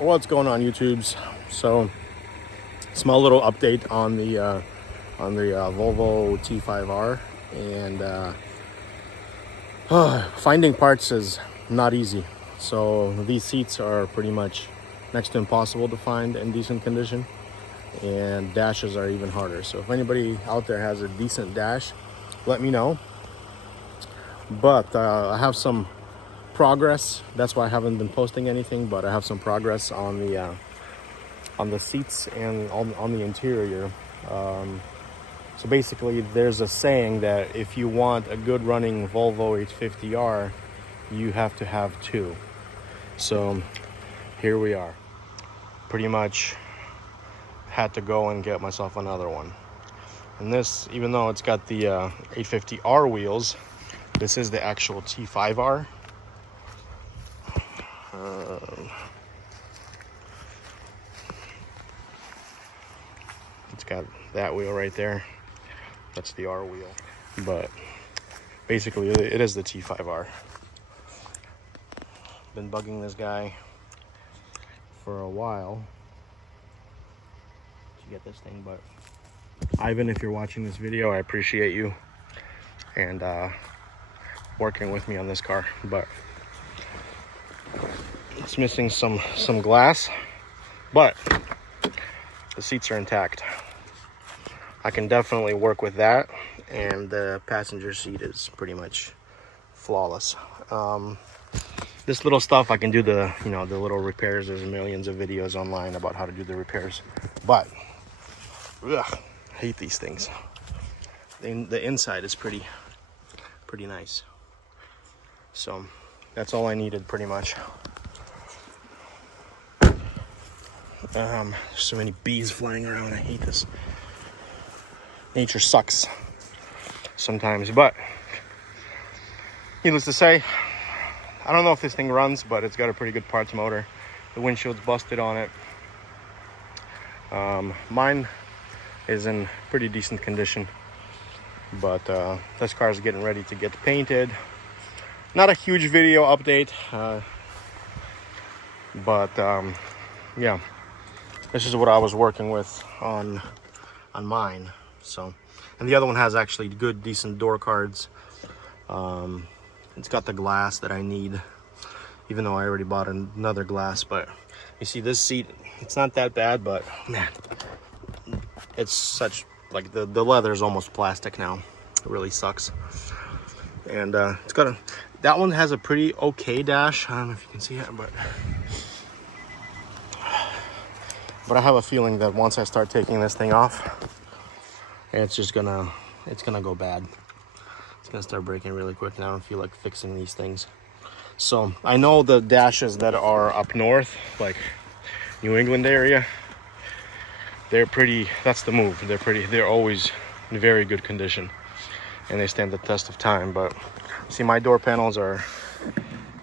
What's going on, YouTubes? So, small little update on the Volvo T-5R, and finding parts is not easy. So these seats are pretty much next to impossible to find in decent condition, and dashes are even harder. So if anybody out there has a decent dash, let me know. But I have some progress. That's why I haven't been posting anything, but I have some progress on the seats and on the interior. So basically, there's a saying that if you want a good running Volvo 850R, you have to have two. So here we are. Pretty much had to go and get myself another one. And this, even though it's got the 850R wheels, this is the actual T-5R. It's got that wheel right there. That's the R wheel. But basically, it is the T-5R. Been bugging this guy for a while to get this thing, but Ivan, if you're watching this video, I appreciate you and working with me on this car. But it's missing some glass, but the seats are intact. I can definitely work with that, and the passenger seat is pretty much flawless. This little stuff I can do the little repairs. There's millions of videos online about how to do the repairs, but I hate these things. The inside is pretty nice. So that's all I needed, pretty much. There's so many bees flying around. I hate this. Nature sucks sometimes, but needless to say, I don't know if this thing runs, but it's got a pretty good parts motor. The windshield's busted on it. Mine is in pretty decent condition, but this car is getting ready to get painted. Not a huge video update, but yeah, this is what I was working with on mine. So, and the other one has actually good, decent door cards. It's got the glass that I need, even though I already bought another glass. But you see, this seat, it's not that bad, but man, it's such, like, the leather is almost plastic now. It really sucks. And it's got that one has a pretty okay dash. I don't know if you can see it, but I have a feeling that once I start taking this thing off, it's gonna go bad. It's gonna start breaking really quick, and I don't feel like fixing these things. So I know the dashes that are up north, like New England area, they're pretty, that's the move. They're always in very good condition, and they stand the test of time. But see, my door panels are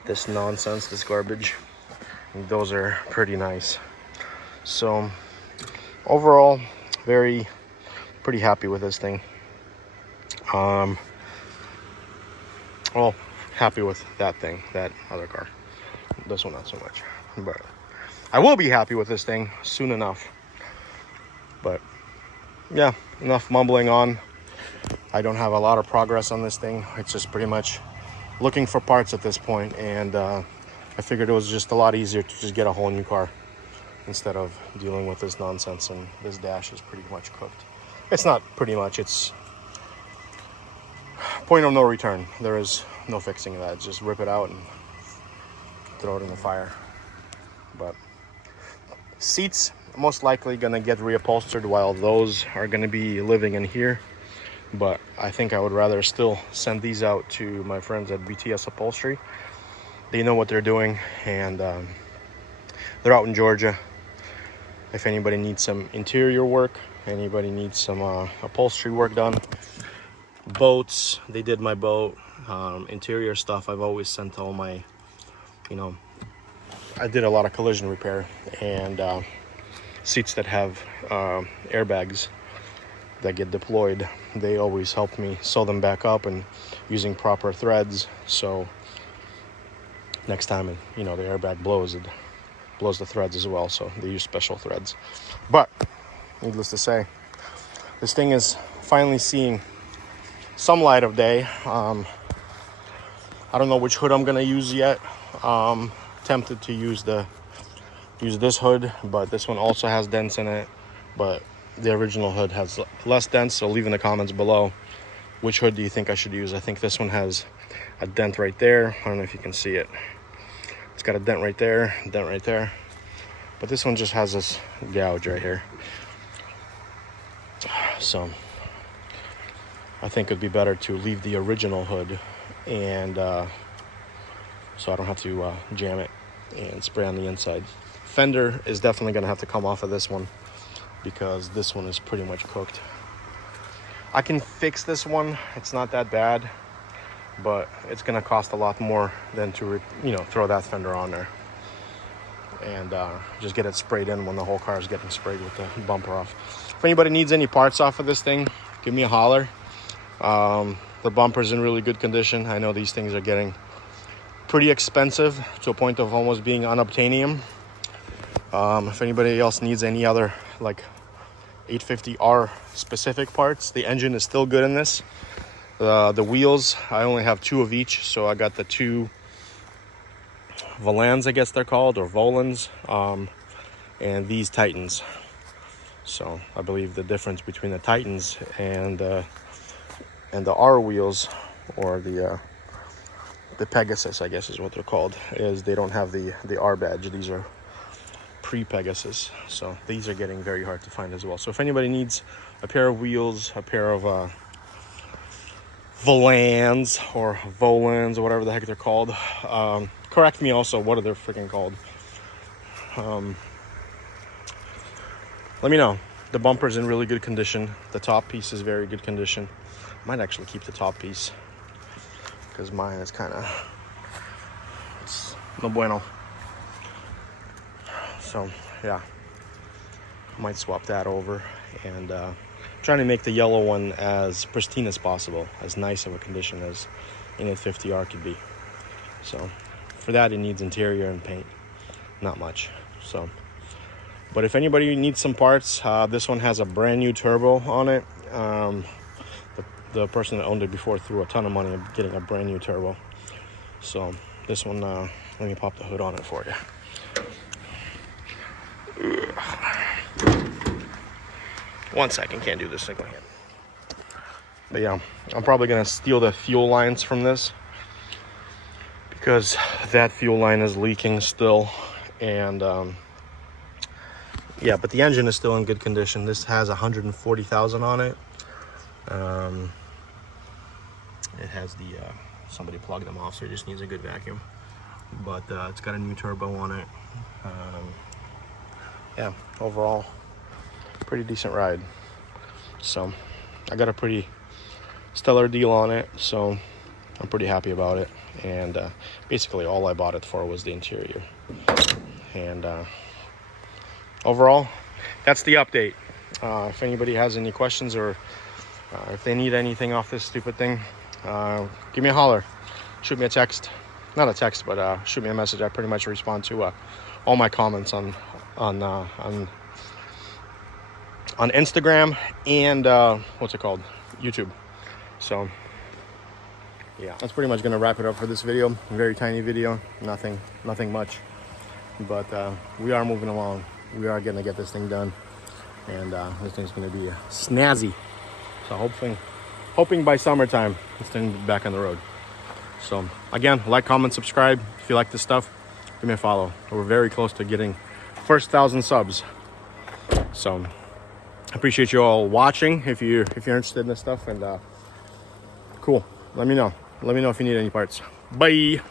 this nonsense, this garbage, and those are pretty nice. So overall, pretty happy with this thing. Well, happy with that thing, that other car. This one, not so much. But I will be happy with this thing soon enough. But yeah, enough mumbling on. I don't have a lot of progress on this thing. It's just pretty much looking for parts at this point, and I figured it was just a lot easier to just get a whole new car instead of dealing with this nonsense. And this dash is pretty much cooked. It's not pretty much, it's point of no return. There is no fixing that. Just rip it out and throw it in the fire. But seats most likely gonna get reupholstered, while those are gonna be living in here. But I think I would rather still send these out to my friends at BTS Upholstery. They know what they're doing, and they're out in Georgia. If anybody needs some interior work, anybody needs some upholstery work done, boats, they did my boat, interior stuff. I've always sent all my, I did a lot of collision repair, and seats that have airbags that get deployed, they always help me sew them back up and using proper threads. So next time, the airbag blows, blows the threads as well, so they use special threads. But needless to say, this thing is finally seeing some light of day. I don't know which hood I'm gonna use yet. Tempted to use this hood, but this one also has dents in it, but the original hood has less dents. So leave in the comments below, which hood do you think I should use? I think this one has a dent right there. I don't know if you can see it. It's got a dent right there, dent right there, but this one just has this gouge right here. So I think it'd be better to leave the original hood, and so I don't have to jam it and spray on the inside. Fender is definitely gonna have to come off of this one because this one is pretty much cooked. I can fix this one, it's not that bad, but it's gonna cost a lot more than to throw that fender on there and just get it sprayed in when the whole car is getting sprayed with the bumper off. If anybody needs any parts off of this thing, give me a holler. The bumper's in really good condition. I know these things are getting pretty expensive to a point of almost being unobtainium. If anybody else needs any other like 850R specific parts, the engine is still good in this. The wheels, I only have 2 of each, so I got the 2 Volans, I guess they're called, or Volans, and these Titans. So I believe the difference between the Titans and the R wheels, or the Pegasus, I guess is what they're called, is they don't have the R badge. These are pre-Pegasus, so these are getting very hard to find as well. So if anybody needs a pair of wheels, a pair of Volans or Volans or whatever the heck they're called, correct me also, what are they freaking called? Let me know. The bumper's in really good condition. The top piece is very good condition. Might actually keep the top piece because mine is kind of, it's no bueno. So yeah, might swap that over, and trying to make the yellow one as pristine as possible, as nice of a condition as an 850R could be. So for that, it needs interior and paint, not much. So, but if anybody needs some parts, this one has a brand new turbo on it. The person that owned it before threw a ton of money at getting a brand new turbo. So this one, let me pop the hood on it for you. One second, can't do this thing like it. But yeah, I'm probably gonna steal the fuel lines from this because that fuel line is leaking still. And yeah, but the engine is still in good condition. This has 140,000 on it. It has the somebody plugged them off, so it just needs a good vacuum. But it's got a new turbo on it. Yeah, overall, pretty decent ride. So I got a pretty stellar deal on it, so I'm pretty happy about it. And basically all I bought it for was the interior. And overall, that's the update. If anybody has any questions, or if they need anything off this stupid thing, give me a holler, shoot me a text, not a text, but shoot me a message. I pretty much respond to all my comments on Instagram and what's it called, YouTube. So yeah, that's pretty much gonna wrap it up for this video. Very tiny video, nothing much, but we are moving along. We are gonna get this thing done, and this thing's gonna be snazzy. So hoping by summertime this thing will be back on the road. So again, like, comment, subscribe if you like this stuff. Give me a follow. We're very close to getting first 1,000 subs. So I appreciate you all watching. If you're interested in this stuff, and cool, let me know if you need any parts. Bye.